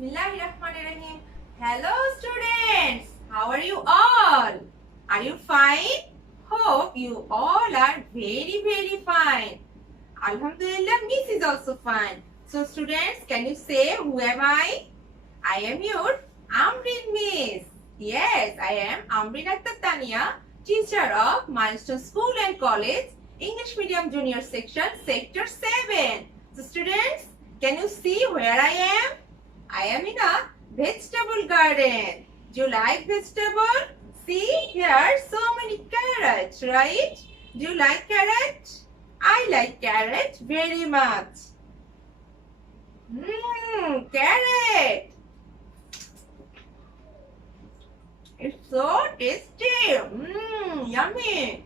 Bismillahirrahmanirrahim. Hello students, how are you all? Are you fine? Hope you all are very fine. Alhamdulillah, Miss is also fine. So students, can you say who am I? I am your Amrin Miss. Yes, I am Amrin Tania, teacher of Milestone School and College, English Medium Junior Section, Sector 7. So students, can you see where I am? I am in a vegetable garden. Do you like vegetable? See here so many carrots, right? Do you like carrot? I like carrot very much. Carrot. It's so tasty. Yummy.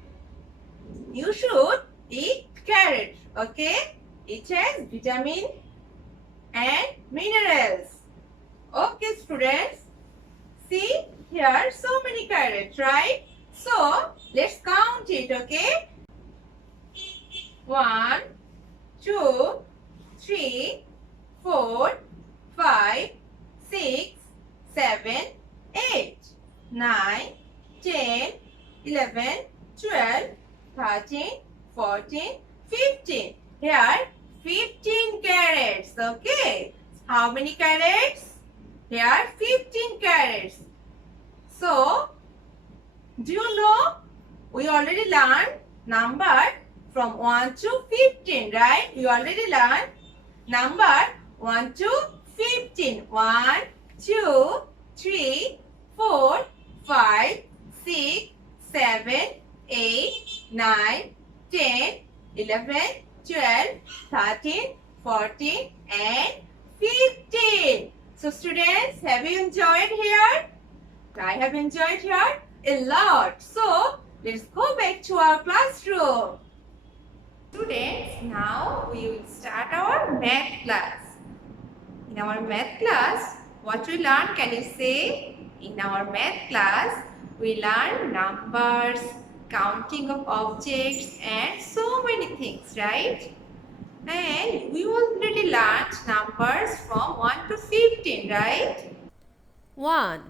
You should eat carrot, okay? It has vitamin and minerals. Okay, students. See here so many carrots, right? So let's count it, okay? 1, 2, 3, 4, 5, 6, 7, 8, 9, 10, 11, 12, 13, 14, 15. Here 15 carrots, okay? How many carrots? Here 15 carrots. So, do you know? We already learned number from 1 to 15, right? You already learned number 1 to 15. 1, 2, 3, 4, 5, 6, 7, 8, 9, 10, 11, 12, 13, 14 and 15. So students, have you enjoyed here? I have enjoyed here a lot. So let's go back to our classroom. Students, now we will start our math class. In our math class, what we learn, can you say? In our math class, we learn numbers, counting of objects and so many things, right? And we already learned numbers from 1 to 15, right? 1.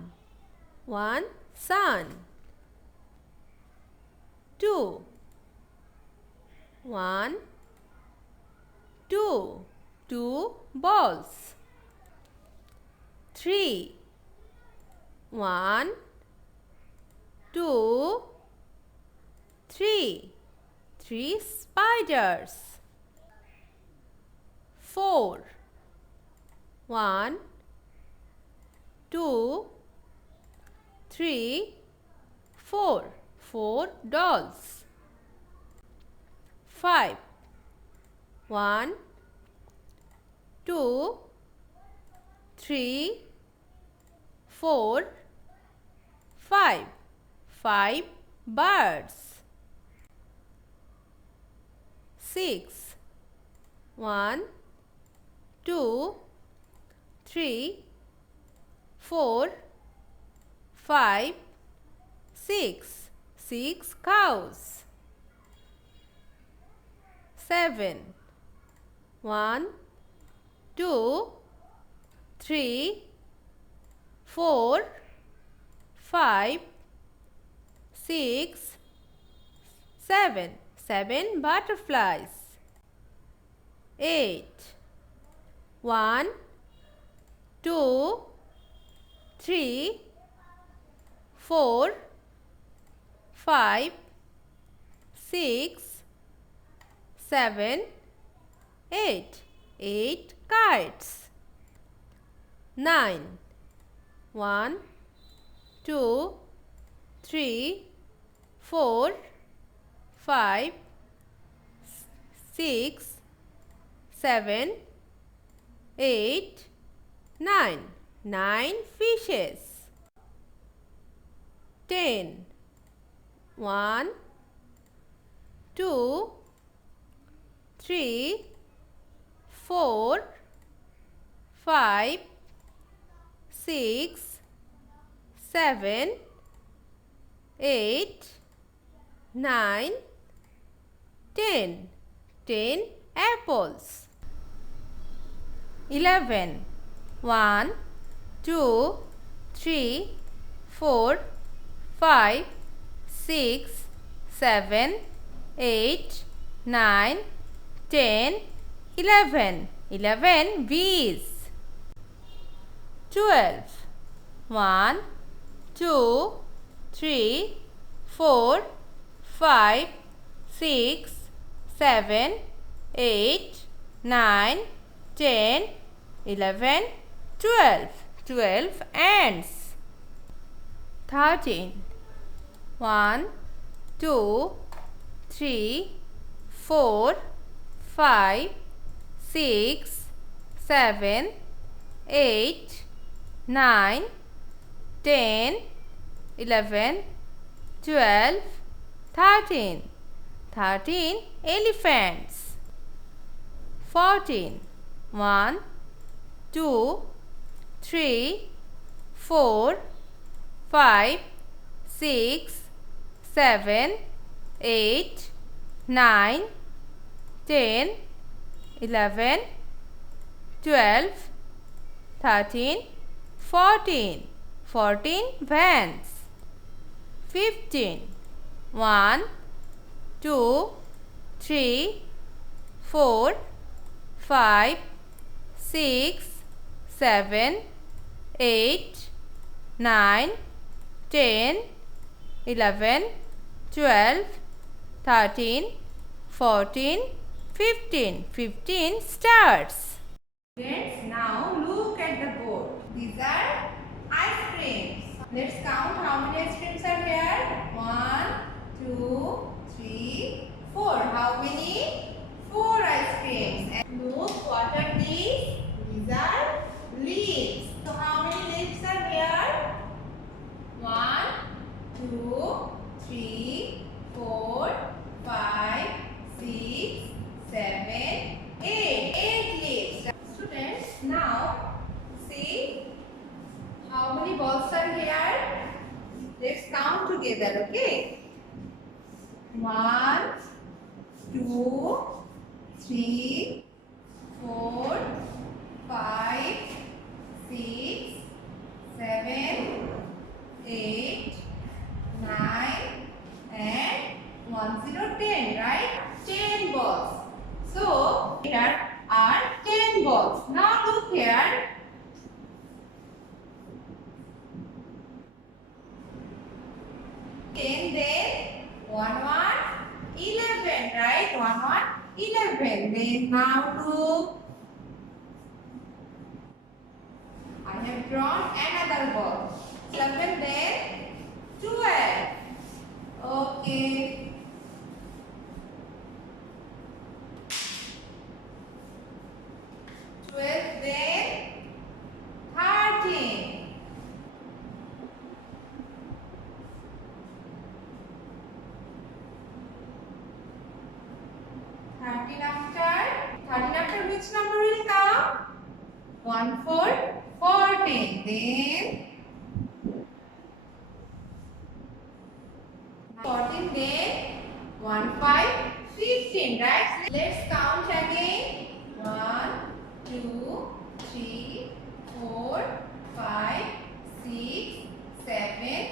Sun. 2. 1, 2. 2 balls. 3. 1, 2, 3. 3 spiders. 4. 1, 2, 3, 4. 4 dolls. 5. 1, 2, 3, 4, 5. 5 birds. 6. 1, 2, 3, 4, 5, 6. 6 cows. 7. 1, 2, 3, 4, 5, 6, 7. 7 butterflies. 8. 1, 2, 3, 4, 5, 6, 7, 8. 8 kites. 9. 1, 2, 3, 4, 5, 6, 7, 8, 9. 9 fishes. 10. 1, 2, 3, 4, 5, 6, 7, 8, 9, 10. 10 apples. 11. 1, 2, 3, 4, 5, 6, 7, 8, 9, 10, 11. 11 bees. 12. 1, 2, 3, 4, 5, 6, 7, 8, 9, 10, 11, 12. 12 ants. 13. 1, 2, 3, 4, 5, 6, 7, 8, 9, 10, 11, 12, 13. 13 elephants. 14. 1, 2, 3, 4, 5, 6, 7, 8, 9, 10, 11, 12, 13, 14. 14 vans. 15. 1, 2, 3, 4, 5, 6, 7, 8, 9, 10, 11, 12, 13, 14, 15. 15 stars. Students, now look at the board. These are ice creams. Let's count how many ice creams are here. 1, 2, 3, 4. How many? 4 ice creams. And look, what are these? These are leaves. So how many leaves are here? 1, 2, 3, 4, 5, 6, 7, 8. 8 leaves. Students, now see how many balls are here. Let's count together, okay? 1, 2, 3, 4, 5, 6, 7, 8, 9, and 1, 0, 10, right? 10 balls. So, here are 10 balls. Now look here. 10, then 1, 11, right? 1, 11. Then now look. I have drawn another ball. 11, then 12. Okay. 12, then 13. 13 after which number will come? 1, 4, 14. Then 14, then 1, 5, 15, right? Let's count again. 1, 2, 3, 4, 5, 6, 7,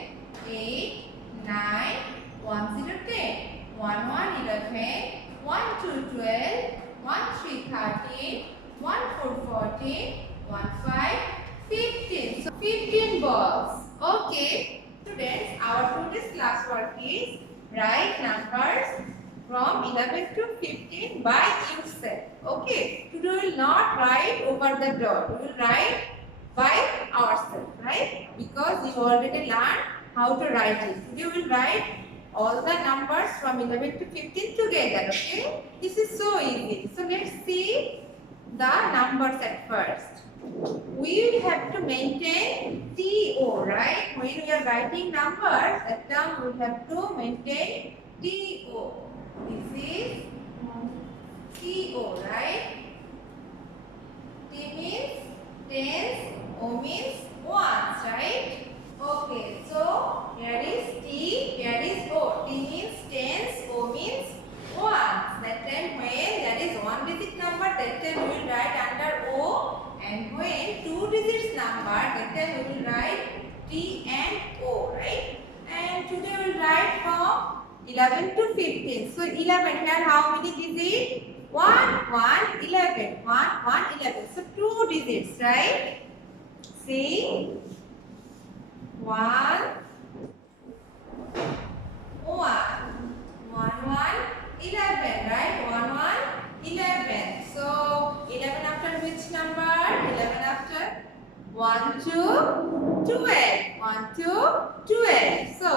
8, 9, 1, 0, 10. 1, 1, 11, 1, 2, 12, 1, 3, 13, 1, 4, 14, 1, 5, 15. So 15 balls. Okay. Students, our today's class work is write numbers from 11 to 15 by yourself. Okay. Today we will not write over the dot. We will write by ourselves, right? Because you already learned how to write it. Today we will write all the numbers from 11 to 15 together. Okay. This is so easy. So let's see the numbers at first. We will have to maintain TO, right? When we are writing numbers, at time we have to maintain TO. This is TO, right? T means tens, O means ones, right? Okay, so here is T, here is O. T means tens, O means ones. That time when there is one digit number, that time we will write under O. And when two digits number, that time we will write T and O, right? And today we will write from 11 to 15. So 11, here how many digits? 1, 1, 11. 1, 1, 11. So 2 digits, right? See? 1, 11, right? 11. So 11 after which number? 11 after 1 to 12. 1 to 12. So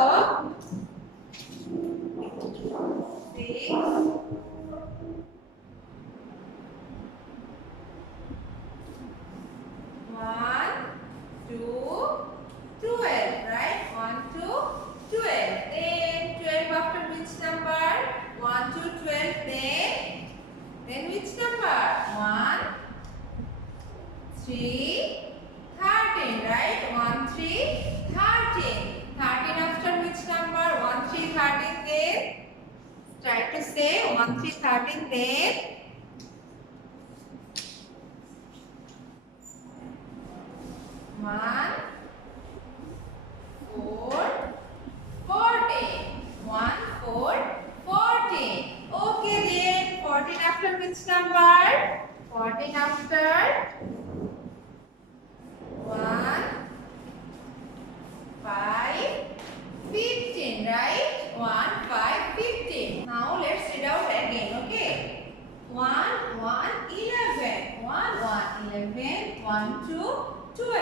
6, 1, 2, 12, right? 1 to 12. Then 12 after which number? 1 to 12. Then which number? 1, 3, 13, right? 1, 3, 13. 13 after which number? 1, 3, 13. Then try to say 1, 3, 13. Then 1, 4, 14. 1, 4, 14. Okay, then 14 after which number? 14 after 1, 5, 15, right? 1, 5, 15. Now let's read out again, okay? 1, 1, 11. 1, 1, 11. 1, 2, 12.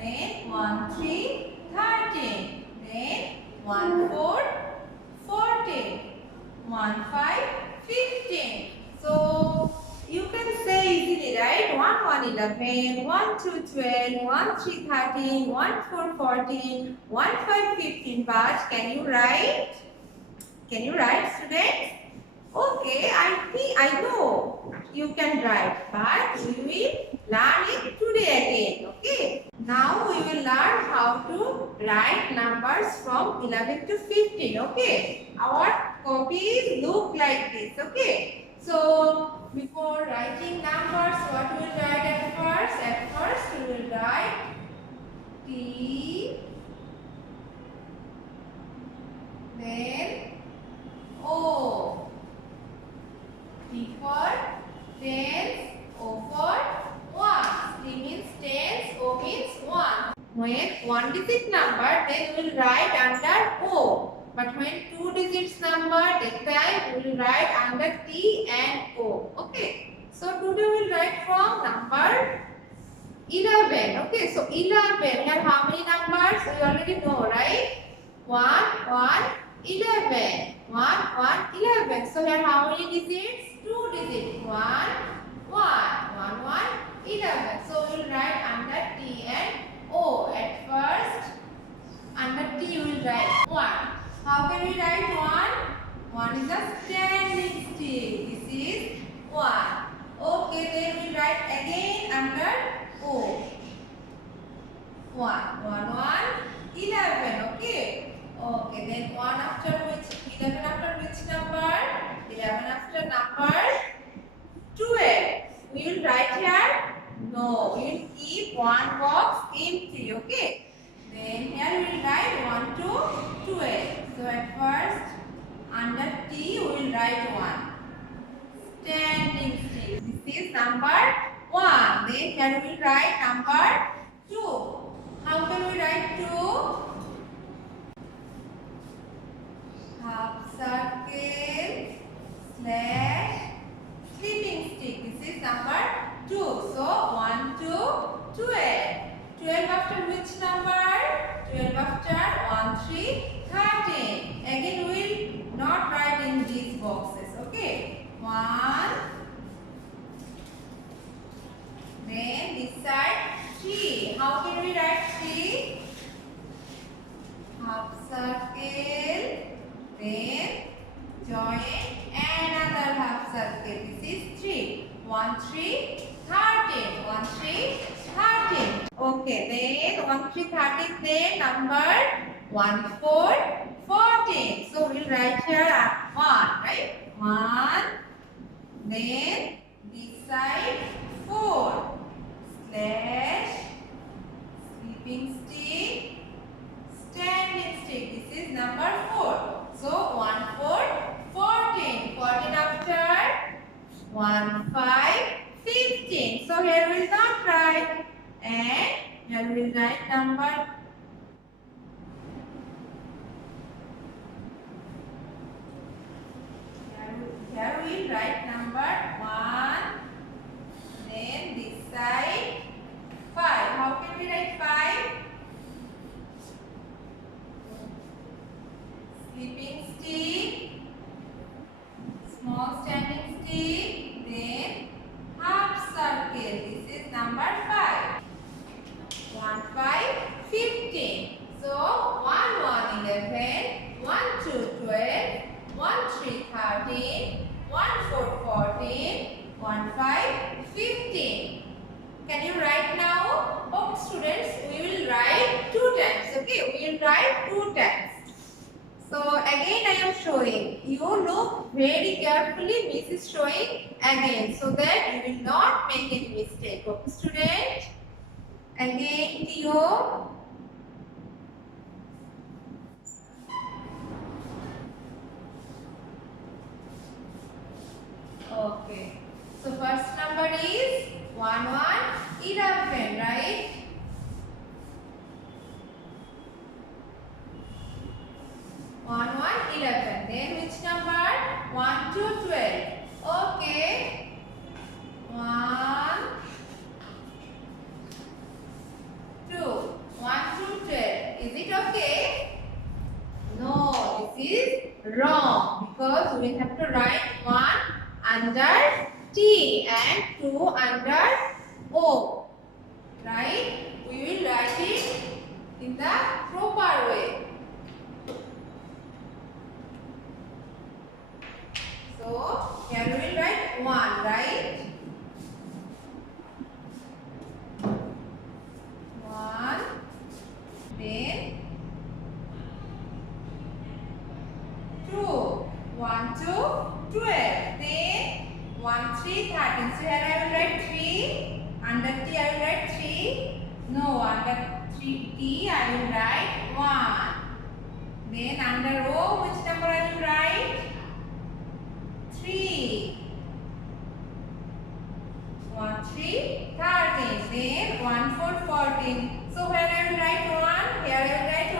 Then 1, 3, 13. Then 1, 4, 14. 1, 5, 15. So you can say easily, right? 1, 1, 11. 1, 2, 12. 1, 3, 13. 1, 4, 14. 1, 5, 15. But can you write? Can you write, students? Okay, I know you can write, but we will learn it today again. Okay. Now we will learn how to write numbers from 11 to 15. Okay. Our copies look like this. Okay. So before writing numbers, what we will write at first? At first we will write T, then O. T for tens, O for ones. T means tens, O means one. When one digit number, then we will write under O. But when two digits number, that time we will write under T and O. Okay. So today we will write from number 11. Okay. So 11. Here how many numbers? We already know, right? 1, 1, 11. 1, 1, 11. So here how many digits? 2 digits. 1, 1, 1, 1, 11. So we will write under T and O. At first, under T we will write 1. How can we write 1? 1 is a standing stick. This is 1. Okay, then we write again under O. 1, 1, 1, 11. Okay. Okay, then 1 after which? 11 after which number? 11 after number 12. We will write here? No, we will keep one box empty. Okay. Then here we will write 1 to 12. So at first, under T we will write 1. Standing stick. This is number 1. Then here we will write number 2. How can we write 2? Half circle slash sleeping stick. This is number 2. So 1 to 12. 12 after which number? 12 after 1, 3, 13. Again we will not write in these boxes. Okay. 1. Then this side 3. How can we write 3? Half circle. Then join another half circle. This is 3. 1, 3, 13. 1, 3, 13. Okay, then 1, 3, 13. Then number 1, 4, 14. So we'll write here 1, right? 1. Then this side 4 slash and here we will write number. Here we will write number 1. Then this side 5. How can we write 5? Sleeping stick, small standing stick, then half circle. This is number 5. 1, 5, 15. So 1, 1, 11, 1, 2, 12, 1, 3, 13, 1, 4, 14, 1, 5, 15. Can you write now? Okay, students, we will write 2 times. Okay, we will write 2 times. So again I am showing. You look very carefully. Miss is showing again so that you will not make any mistake. Okay, student. Again, Theo. Okay. So first number is 1, 1, 11, right? 1, 1, 11. Then which number? 1, 2, 12. Okay. 1, 2. 1, 2, 12. Is it okay? No, this is wrong because we have to write 1 under T and 2 under O. Right? We will write it in the proper way. So, here we will write 1, right? 1, then 2, 1, 2, 12, then 1, 3, 13. So, here I will write 3, under T I will write 3, no, under 3 T I will write 1, then under O, which number I will write? 3, 1, 3, 13, then 1, 4, 14. So where I will write 1? Here I will write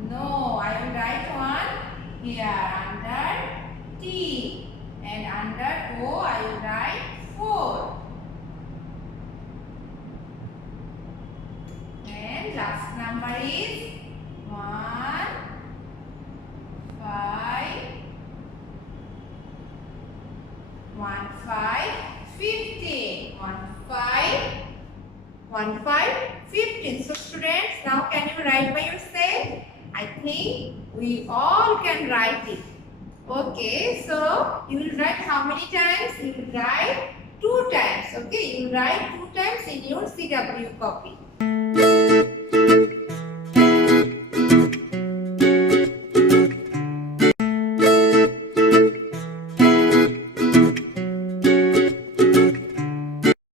1? No, I will write 1 here under T, and under O I will write 4. And last number is 1, 5, 1, 5, 15. 1, 5, 1, 5, 15. So students, now can you write by yourself? I think we all can write it. Okay, so you will write how many times? You will write 2 times. Okay, you will write 2 times in your CW copy.